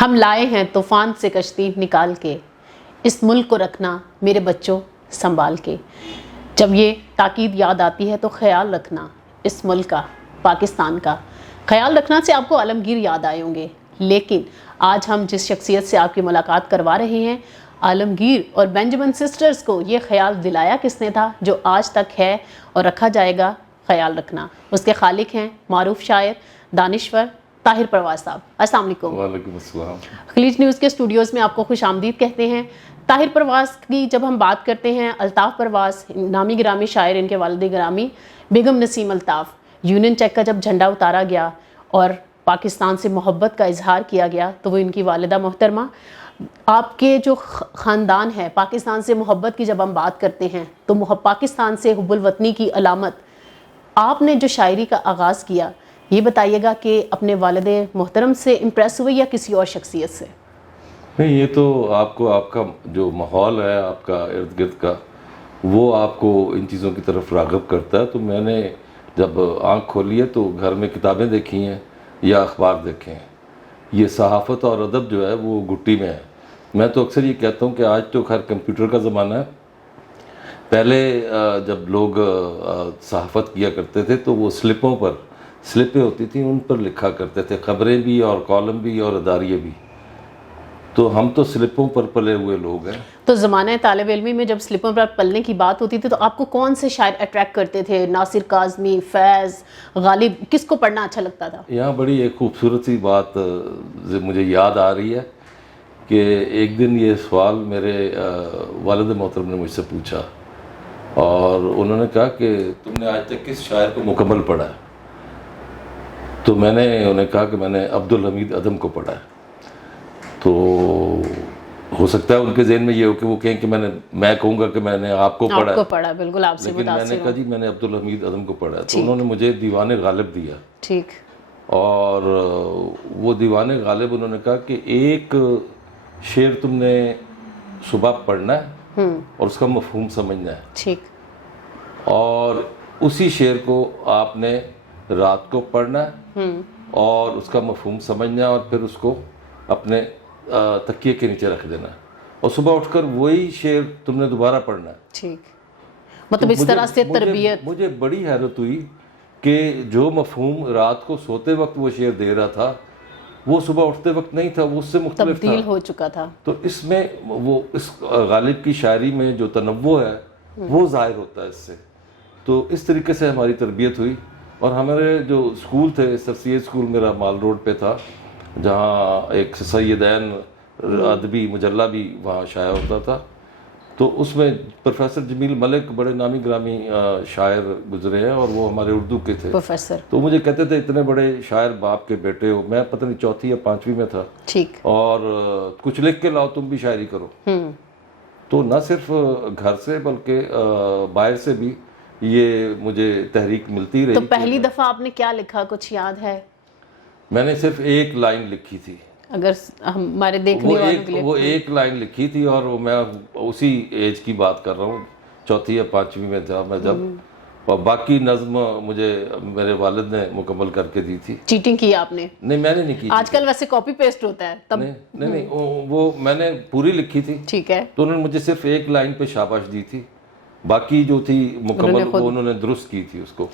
ہم لائے ہیں طوفان سے کشتی نکال کے، اس ملک کو رکھنا میرے بچوں سنبھال کے۔ جب یہ تاکید یاد آتی ہے تو خیال رکھنا اس ملک کا، پاکستان کا۔ خیال رکھنا سے آپ کو عالمگیر یاد آئے ہوں گے، لیکن آج ہم جس شخصیت سے آپ کی ملاقات کروا رہے ہیں، عالمگیر اور بینجمن سسٹرز کو یہ خیال دلایا کس نے تھا جو آج تک ہے اور رکھا جائے گا؟ خیال رکھنا۔ اس کے خالق ہیں معروف شاعر دانشور طاہر پرواز صاحب۔ السلام علیکم۔ وعلیکم السلام۔ خلیج نیوز کے اسٹوڈیوز میں آپ کو خوش آمدید کہتے ہیں۔ طاہر پرواز کی جب ہم بات کرتے ہیں، الطاف پرواز نامی گرامی شاعر، ان کے والد گرامی بیگم نسیم الطاف، یونین چیک کا جب جھنڈا اتارا گیا اور پاکستان سے محبت کا اظہار کیا گیا تو وہ ان کی والدہ محترمہ، آپ کے جو خاندان ہے، پاکستان سے محبت کی جب ہم بات کرتے ہیں تو پاکستان سے حب الوطنی کی علامت آپ نے جو شاعری کا آغاز کیا، یہ بتائیے گا کہ اپنے والد محترم سے امپریس ہوئی یا کسی اور شخصیت سے؟ نہیں، یہ تو آپ کا جو ماحول ہے آپ کا ارد گرد کا، وہ آپ کو ان چیزوں کی طرف راغب کرتا ہے۔ تو میں نے جب آنکھ کھولی ہے تو گھر میں کتابیں دیکھی ہیں یا اخبار دیکھے ہیں۔ یہ صحافت اور ادب جو ہے وہ گھٹی میں ہے۔ میں تو اکثر یہ کہتا ہوں کہ آج تو خیر کمپیوٹر کا زمانہ ہے، پہلے جب لوگ صحافت کیا کرتے تھے تو وہ سلپیں ہوتی تھیں، ان پر لکھا کرتے تھے، خبریں بھی اور کالم بھی اور اداریے بھی۔ تو ہم تو سلپوں پر پلے ہوئے لوگ ہیں۔ تو زمانہ طالب علمی میں جب سلپوں پر پلنے کی بات ہوتی تھی تو آپ کو کون سے شاعر اٹریکٹ کرتے تھے؟ ناصر کاظمی، فیض، غالب، کس کو پڑھنا اچھا لگتا تھا؟ یہاں بڑی ایک خوبصورت سی بات مجھے یاد آ رہی ہے کہ ایک دن یہ سوال میرے والد محترم نے مجھ سے پوچھا، اور انہوں نے کہا کہ تم نے آج تک کس شاعر کو مکمل پڑھا ہے؟ تو میں نے انہیں کہا کہ میں نے عبدالحمید عدم کو پڑھا ہے۔ تو ہو سکتا ہے ان کے ذہن میں یہ ہو کہ وہ کہیں کہ میں کہوں گا کہ میں نے آپ کو پڑھا ہے، بالکل آپ سے لیکن میں نے کہا جی میں نے عبدالحمید عدم کو پڑھا ہے۔ تو انہوں نے مجھے دیوان غالب دیا، ٹھیک، اور وہ دیوان غالب انہوں نے کہا کہ ایک شعر تم نے صبح پڑھنا ہے اور اس کا مفہوم سمجھنا ہے، ٹھیک، اور اسی شعر کو آپ نے رات کو پڑھنا ہے اور اس کا مفہوم سمجھنا ہے، اور پھر اس کو اپنے تکیے کے نیچے رکھ دینا ہے، اور صبح اٹھ کر وہی شعر تم نے دوبارہ پڑھنا ہے۔ ٹھیک، مطلب اس طرح سے تربیت۔ مجھے بڑی حیرت ہوئی کہ جو مفہوم رات کو سوتے وقت وہ شعر دے رہا تھا وہ صبح اٹھتے وقت نہیں تھا، وہ اس سے مختلف تھا، تبدیل ہو چکا تھا۔ تو اس میں وہ اس غالب کی شاعری میں جو تنوع ہے وہ ظاہر ہوتا ہے اس سے۔ تو اس طریقے سے ہماری تربیت ہوئی، اور ہمارے جو اسکول تھے، سر سید اسکول میرا مال روڈ پہ تھا، جہاں ایک سیدین ادبی مجلہ بھی وہاں شائع ہوتا تھا، تو اس میں پروفیسر جمیل ملک بڑے نامی گرامی شاعر گزرے ہیں، اور وہ ہمارے اردو کے تھے پروفیسر، تو مجھے کہتے تھے اتنے بڑے شاعر باپ کے بیٹے ہو۔ میں پتہ نہیں چوتھی یا پانچویں میں تھا، ٹھیک، اور کچھ لکھ کے لاؤ تم بھی شاعری کرو۔ تو نہ صرف گھر سے بلکہ باہر سے بھی یہ مجھے تحریک ملتی رہی۔ تو پہلی دفعہ آپ نے کیا لکھا، کچھ یاد ہے؟ میں نے صرف ایک لائن لکھی تھی، اگر ہمارے دیکھنے والوں کے لیے۔ وہ ایک لائن لکھی تھی، اور میں اسی ایج کی بات کر رہا ہوں، چوتھی یا پانچویں میں تھا میں جب، اور باقی نظم مجھے میرے والد نے مکمل کر کے دی تھی۔ چیٹنگ کی آپ نے؟ نہیں، میں نے نہیں کی۔ آج کل ویسے کاپی پیسٹ ہوتا ہے تب۔ نہیں، وہ میں نے پوری لکھی تھی، ٹھیک ہے، تو انہوں نے مجھے صرف ایک لائن پہ شاباش دی تھی، باقی جو تھی مکمل وہ انہوں نے درست کی تھی اس کو۔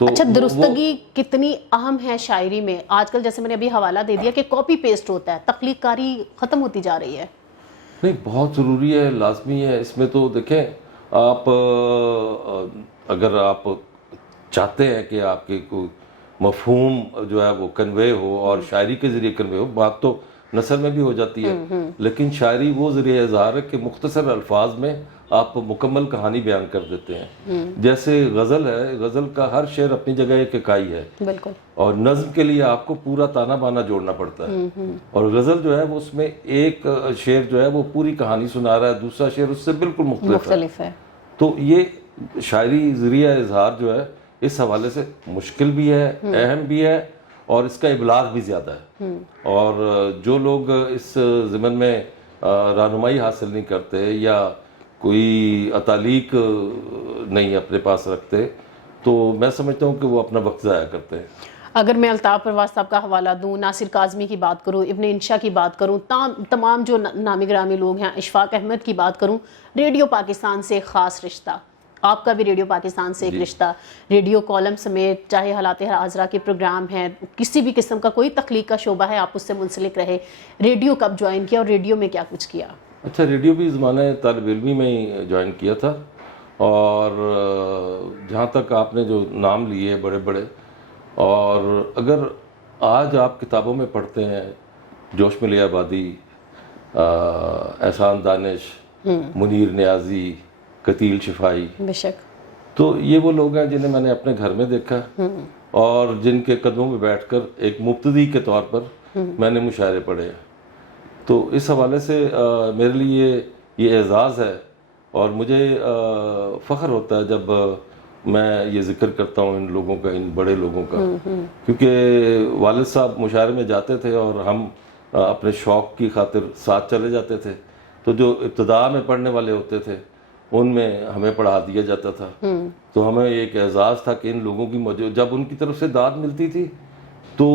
اچھا، درستگی کتنی اہم ہے شاعری میں؟ آج کل جیسے میں نے ابھی حوالہ دے دیا کہ کاپی پیسٹ ہوتا ہے، تخلیق کاری ختم ہوتی جا رہی ہے۔ نہیں، بہت ضروری ہے، لازمی ہے اس میں۔ تو دیکھیں آپ، اگر آپ چاہتے ہیں کہ آپ کے کوئی مفہوم جو ہے وہ کنوے ہو، اور شاعری کے ذریعے کنوے ہو، بات تو نثر میں بھی ہو جاتی ہے، لیکن شاعری وہ ذریعہ اظہار ہے کہ مختصر الفاظ میں آپ مکمل کہانی بیان کر دیتے ہیں۔ جیسے غزل ہے، غزل کا ہر شعر اپنی جگہ ایک اکائی ہے، بالکل، اور نظم کے لیے آپ کو پورا تانا بانا جوڑنا پڑتا ہے، اور غزل جو ہے وہ اس میں ایک شعر جو ہے وہ پوری کہانی سنا رہا ہے، دوسرا شعر اس سے بالکل مختلف ہے۔ تو یہ شاعری ذریعہ اظہار جو ہے اس حوالے سے مشکل بھی ہے، اہم بھی ہے، اور اس کا ابلاغ بھی زیادہ ہے، اور جو لوگ اس ضمن میں رہنمائی حاصل نہیں کرتے یا کوئی اتالیق نہیں اپنے پاس رکھتے، تو میں سمجھتا ہوں کہ وہ اپنا وقت ضائع کرتے ہیں۔ اگر میں الطاف پرواز صاحب کا حوالہ دوں، ناصر کاظمی کی بات کروں، ابن انشا کی بات کروں، تمام جو نامی گرامی لوگ ہیں، اشفاق احمد کی بات کروں، ریڈیو پاکستان سے ایک خاص رشتہ، آپ کا بھی ریڈیو پاکستان سے ایک رشتہ، ریڈیو کالم سمیت چاہے حالات حاضرہ کے پروگرام ہیں، کسی بھی قسم کا کوئی تخلیق کا شعبہ ہے، آپ اس سے منسلک رہے، ریڈیو کب جوائن کیا اور ریڈیو میں کیا کچھ کیا؟ اچھا، ریڈیو بھی زمانہ طالب علمی میں ہی جوائن کیا تھا، اور جہاں تک آپ نے جو نام لیے بڑے بڑے، اور اگر آج آپ کتابوں میں پڑھتے ہیں جوش ملیح آبادی، احسان دانش، منیر نیازی، قتیل شفائی، بے شک، تو یہ وہ لوگ ہیں جنہیں میں نے اپنے گھر میں دیکھا، اور جن کے قدموں میں بیٹھ کر ایک مبتدی کے طور پر میں نے مشاعرے پڑھے ہیں۔ تو اس حوالے سے میرے لیے یہ اعزاز ہے، اور مجھے فخر ہوتا ہے جب میں یہ ذکر کرتا ہوں ان لوگوں کا، ان بڑے لوگوں کا، کیونکہ والد صاحب مشاعرے میں جاتے تھے اور ہم اپنے شوق کی خاطر ساتھ چلے جاتے تھے، تو جو ابتدا میں پڑھنے والے ہوتے تھے ان میں ہمیں پڑھا دیا جاتا تھا، تو ہمیں ایک اعزاز تھا کہ ان لوگوں کی جب ان کی طرف سے داد ملتی تھی تو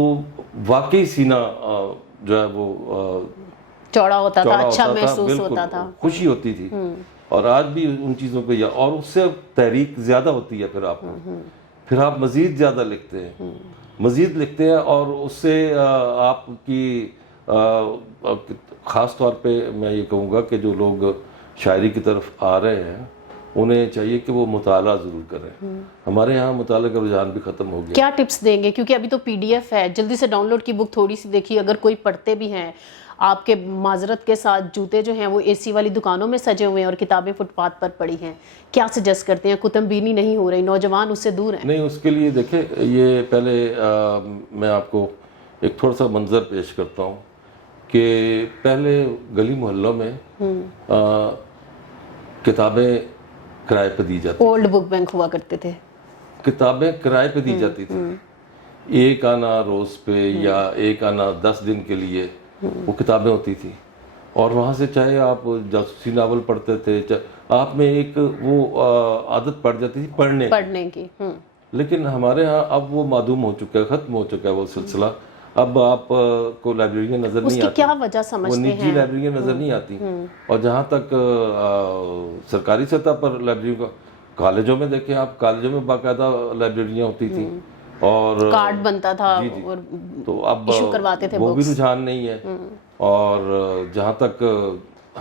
واقعی سینہ جو ہے وہ چوڑا ہوتا تھا، اچھا محسوس ہوتا تھا، خوشی ہوتی تھی، اور آج بھی ان چیزوں پہ، اور اس سے تحریک زیادہ ہوتی ہے، پھر آپ مزید زیادہ لکھتے ہیں، اور اس سے آپ کی خاص طور پہ میں یہ کہوں گا کہ جو لوگ شاعری کی طرف آ رہے ہیں انہیں چاہیے کہ وہ مطالعہ ضرور کریں۔ ہمارے ہاں مطالعہ کا رجحان بھی ختم ہو گیا۔ کیا ٹپس دیں گے؟ کیونکہ ابھی تو پی ڈی ایف ہے، جلدی سے ڈاؤن لوڈ کی بک تھوڑی سی دیکھی، اگر کوئی پڑھتے بھی ہیں، آپ کے معذرت کے ساتھ جوتے جو ہیں وہ اے سی والی دکانوں میں سجے ہوئے ہیں اور کتابیں فٹ پاتھ پر پڑی ہیں، کیا سجیسٹ کرتے ہیں؟ کتب بینی نہیں ہو رہی، نوجوان اس سے دور ہیں۔ نہیں، اس کے لیے دیکھیں، یہ پہلے میں آپ کو ایک تھوڑا سا منظر پیش کرتا ہوں کہ پہلے گلی محلوں میں کتابیں کرائے پہ دی جاتی، اولڈ بک بینک ہوا کرتے تھے، کتابیں کرائے پہ دی جاتی تھی، ایک آنا روز پہ یا ایک آنا 10 دن کے لیے وہ کتابیں ہوتی تھی، اور وہاں سے چاہے آپ جاسوسی ناول پڑھتے تھے، آپ میں ایک وہ عادت پڑ جاتی تھی پڑھنے کی۔ لیکن ہمارے ہاں اب وہ معدوم ہو چکا ہے، ختم ہو چکا ہے وہ سلسلہ، اب آپ کو لائبریریاں نظر نہیں آتی، کیا وجہ سمجھتے ہیں؟ وہ نجی لائبریریاں نظر نہیں آتی، اور جہاں تک سرکاری سطح پر لائبریری کا، کالجوں میں دیکھیں آپ، کالجوں میں باقاعدہ لائبریریاں ہوتی تھیں، اور کارڈ بنتا تھا اور تو اب ایشو کرواتے تھے، وہ بھی رجحان نہیں ہے۔ اور جہاں تک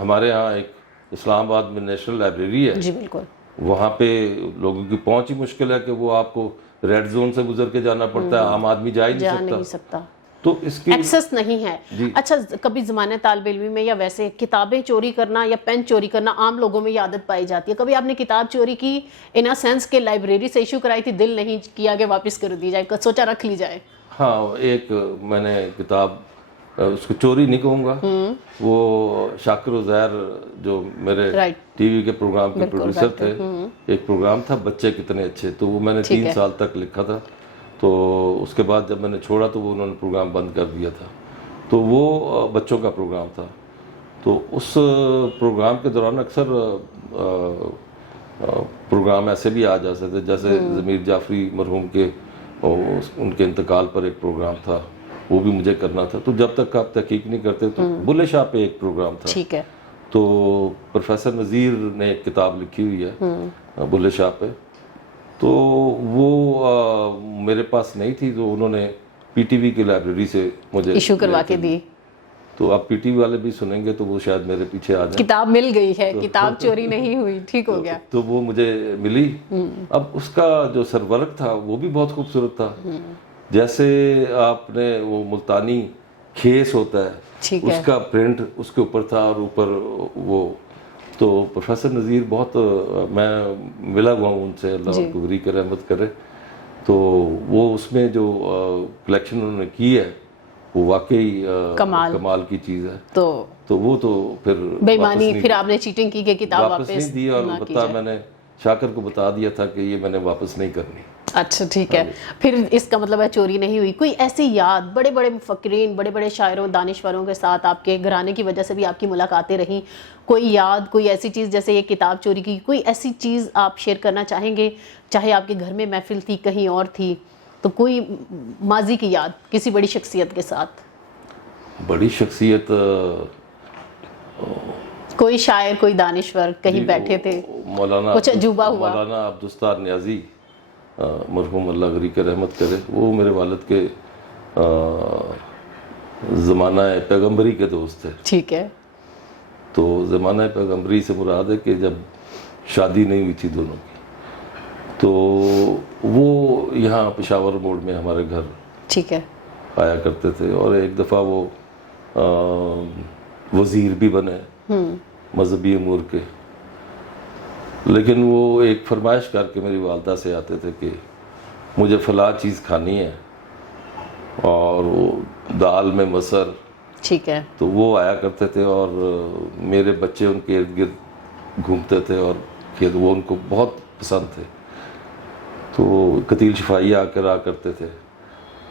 ہمارے ہاں ایک اسلام آباد میں نیشنل لائبریری ہے، جی بالکل، وہاں پہ لوگوں کی پہنچ ہی مشکل ہے کہ وہ آپ کو ریڈ زون سے گزر کے جانا پڑتا ہے، عام آدمی جا ہی نہیں سکتا، تو اس کی ایکسس نہیں ہے۔ اچھا، کبھی زمانہ طالب علمی میں یا ویسے کتابیں چوری کرنا یا پین چوری کرنا عام لوگوں میں یہ عادت پائی جاتی ہے، کبھی آپ نے کتاب چوری کی ان اے سینس کہ لائبریری سے ایشو کرائی تھی، دل نہیں کیا کہ واپس کر دی جائے، سوچا رکھ لی جائے؟ ہاں، ایک میں نے کتاب، اس کو چوری نہیں کہوں گا، وہ شاکر عزیر جو میرے ٹی وی کے پروگرام کے پروڈیوسر تھے، ایک پروگرام تھا بچے کتنے اچھے، تو وہ میں نے 3 سال تک لکھا تھا، تو اس کے بعد جب میں نے چھوڑا تو وہ انہوں نے پروگرام بند کر دیا تھا، تو وہ بچوں کا پروگرام تھا، تو اس پروگرام کے دوران اکثر پروگرام ایسے بھی آ جاتے تھے، جیسے ضمیر جعفری مرحوم کے ان کے انتقال پر ایک پروگرام تھا، وہ بھی مجھے کرنا تھا، تو جب تک آپ تحقیق نہیں کرتے، تو بلے شاہ پہ ایک پروگرام تھا، ٹھیک ہے، تو پروفیسر نذیر نے ایک کتاب لکھی ہوئی ہے بلے شاہ پہ، تو وہ میرے پاس نہیں تھی، تو انہوں نے پی ٹی وی کی لائبریری سے مجھے ایشو کروا کے دی، تو آپ پی ٹی وی والے بھی سنیں گے تو وہ شاید میرے پیچھے آ جائیں، کتاب مل گئی ہے، کتاب چوری نہیں ہوئی، ٹھیک ہو گیا، تو وہ مجھے ملی۔ اب اس کا جو سرورق تھا وہ بھی بہت خوبصورت تھا، جیسے آپ نے وہ ملتانی کھیس ہوتا ہے اس کا پرنٹ اس کے اوپر تھا، اور اوپر وہ، تو پروفیسر نذیر بہت، میں ملا ہوا ہوں ان سے، اللہ ان کو بری کی رحمت کرے، تو وہ اس میں جو کلیکشن انہوں نے کی ہے وہ واقعی کمال کی چیز ہے، تو وہ تو پھر بے ایمانی، پھر آپ نے چیٹنگ کی کہ کتاب واپس نہیں دی، اور البتہ میں نے شاکر کو بتا دیا تھا کہ یہ میں نے واپس نہیں کرنی۔ اچھا ٹھیک ہے، پھر اس کا مطلب ہے چوری نہیں ہوئی۔ کوئی ایسی یاد بڑے بڑے مفکرین، بڑے بڑے شاعروں، دانشوروں کے ساتھ آپ کے گھرانے کی وجہ سے بھی آپ کی ملاقاتیں رہیں، کوئی یاد، کوئی ایسی چیز جیسے یہ کتاب چوری کی، کوئی ایسی چیز آپ شیئر کرنا چاہیں گے؟ چاہے آپ کے گھر میں محفل تھی، کہیں اور تھی، تو کوئی ماضی کی یاد کسی بڑی شخصیت کے ساتھ؟ بڑی شخصیت کوئی شاعر، کوئی دانشور کہیں بیٹھے تھے، مولانا کچھ عجوبہ ہوا؟ مولانا عبدالستار نیازی مرحوم اللہ غری کے رحمت کرے، وہ میرے والد کے زمانہ پیغمبری کے دوست تھے. ٹھیک ہے. تو زمانہ پیغمبری سے مراد ہے کہ جب شادی نہیں ہوئی تھی دونوں کی، تو وہ یہاں پشاور موڑ میں ہمارے گھر ٹھیک ہے آیا کرتے تھے، اور ایک دفعہ وہ وزیر بھی بنے مذہبی امور کے. لیکن وہ ایک فرمائش کر کے میری والدہ سے آتے تھے کہ مجھے فلاں چیز کھانی ہے، اور وہ دال میں مسر. ٹھیک ہے. تو وہ آیا کرتے تھے اور میرے بچے ان کے ارد گرد گھومتے تھے، اور وہ ان کو بہت پسند تھے. تو قتیل شفائی آ کرتے تھے.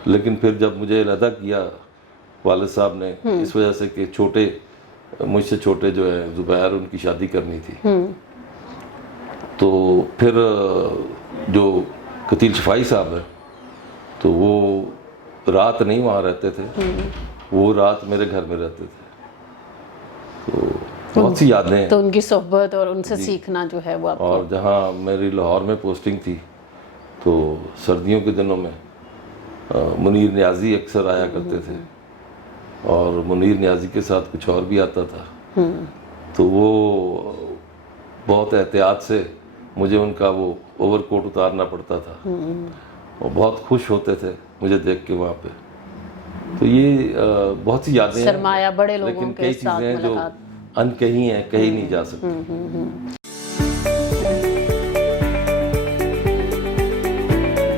لیکن پھر جب مجھے علیحدہ کیا والد صاحب نے، اس وجہ سے کہ مجھ سے چھوٹے جو ہے زبیر، ان کی شادی کرنی تھی، تو پھر جو قتیل شفائی صاحب ہیں تو وہ رات نہیں وہاں رہتے تھے، وہ رات میرے گھر میں رہتے تھے. تو بہت سی یادیں ہیں. تو ان کی صحبت اور ان سے سیکھنا جو ہے وہ آپ کو. اور جہاں میری لاہور میں پوسٹنگ تھی تو سردیوں کے دنوں میں منیر نیازی اکثر آیا کرتے تھے، اور منیر نیازی کے ساتھ کچھ اور بھی آتا تھا. تو وہ بہت احتیاط سے مجھے ان کا وہ اوور کوٹ اتارنا پڑتا تھا، اور بہت خوش ہوتے تھے مجھے دیکھ کے وہاں پہ. تو یہ بہت سی یادیں ہیں، سرمایہ بڑے لوگوں لیکن کے کئی ساتھ چیزیں ہیں جو ملاقات ان کہیں ہیں، کہیں نہیں جا سکتی.